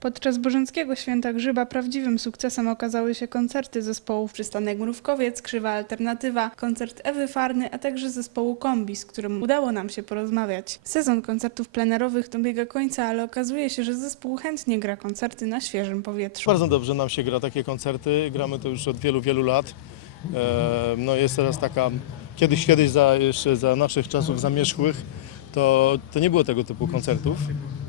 Podczas Bożenckiego Święta Grzyba prawdziwym sukcesem okazały się koncerty zespołów Przystanek Mrówkowiec, Krzywa Alternatywa, koncert Ewy Farny, a także zespołu Kombi, z którym udało nam się porozmawiać. Sezon koncertów plenerowych dobiega końca, ale okazuje się, że zespół chętnie gra koncerty na świeżym powietrzu. Bardzo dobrze nam się gra takie koncerty. Gramy to już od wielu, wielu lat. E, No jest teraz taka, kiedyś, kiedyś za, jeszcze za naszych czasów zamierzchłych, to, to nie było tego typu koncertów,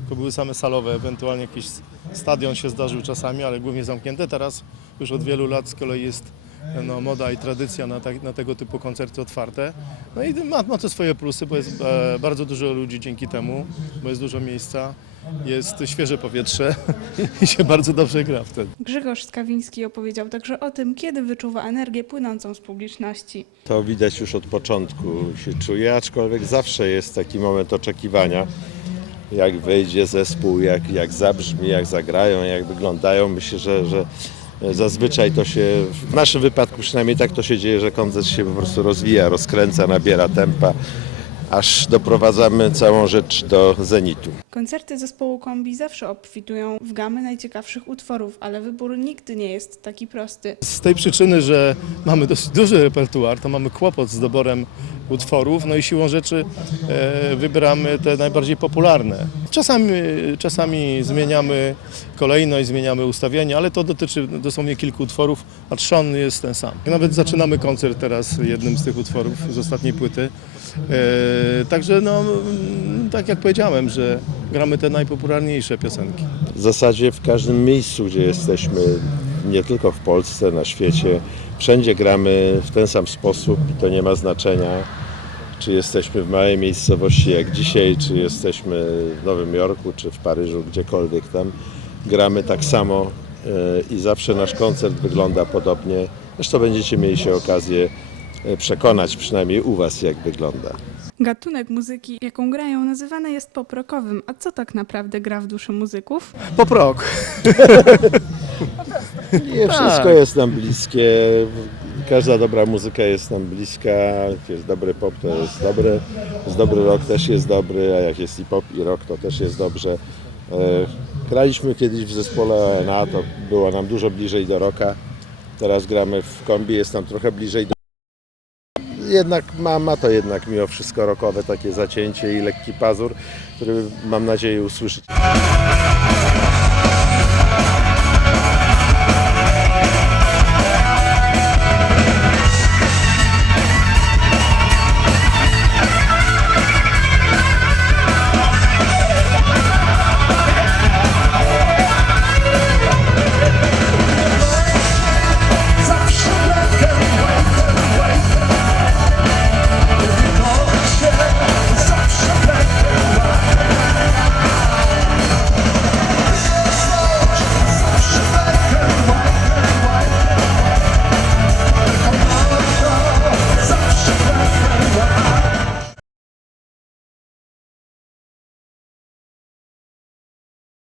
tylko były same salowe, ewentualnie jakiś stadion się zdarzył czasami, ale głównie zamknięte. Teraz już od wielu lat z kolei jest no, moda i tradycja na, tak, na tego typu koncerty otwarte. No i ma, ma to swoje plusy, bo jest e, bardzo dużo ludzi dzięki temu, bo jest dużo miejsca, jest świeże powietrze i się bardzo dobrze gra wtedy. Grzegorz Skawiński opowiedział także o tym, kiedy wyczuwa energię płynącą z publiczności. To widać już od początku się czuje, aczkolwiek zawsze jest taki moment oczekiwania, jak wejdzie zespół, jak, jak zabrzmi, jak zagrają, jak wyglądają. Myślę, że, że zazwyczaj to się, w naszym wypadku przynajmniej tak to się dzieje, że koncert się po prostu rozwija, rozkręca, nabiera tempa, aż doprowadzamy całą rzecz do zenitu. Koncerty zespołu Kombi zawsze obfitują w gamy najciekawszych utworów, ale wybór nigdy nie jest taki prosty. Z tej przyczyny, że mamy dosyć duży repertuar, to mamy kłopot z doborem utworów, no i siłą rzeczy e, wybieramy te najbardziej popularne. Czasami, czasami zmieniamy kolejność, zmieniamy ustawienie, ale to dotyczy dosłownie kilku utworów, a trzon jest ten sam. Nawet zaczynamy koncert teraz jednym z tych utworów z ostatniej płyty. E, także no, tak jak powiedziałem, że gramy te najpopularniejsze piosenki. W zasadzie w każdym miejscu, gdzie jesteśmy, nie tylko w Polsce, na świecie, wszędzie gramy w ten sam sposób i to nie ma znaczenia, czy jesteśmy w małej miejscowości jak dzisiaj, czy jesteśmy w Nowym Jorku, czy w Paryżu, gdziekolwiek tam. Gramy tak samo e, i zawsze nasz koncert wygląda podobnie. Zresztą będziecie mieli się okazję e, przekonać, przynajmniej u Was, jak wygląda. Gatunek muzyki, jaką grają, nazywany jest poprokowym. A co tak naprawdę gra w duszy muzyków? Pop rock. Nie, wszystko jest nam bliskie. Każda dobra muzyka jest nam bliska. Jak jest dobry pop, to jest dobry. Jest dobry rock, też jest dobry. A jak jest i pop, i rock, to też jest dobrze. E, Graliśmy kiedyś w zespole ONA, to było nam dużo bliżej do rocka. Teraz gramy w kombi, jest nam trochę bliżej do. Jednak ma, ma to jednak mimo wszystko rockowe takie zacięcie i lekki pazur, który mam nadzieję usłyszycie.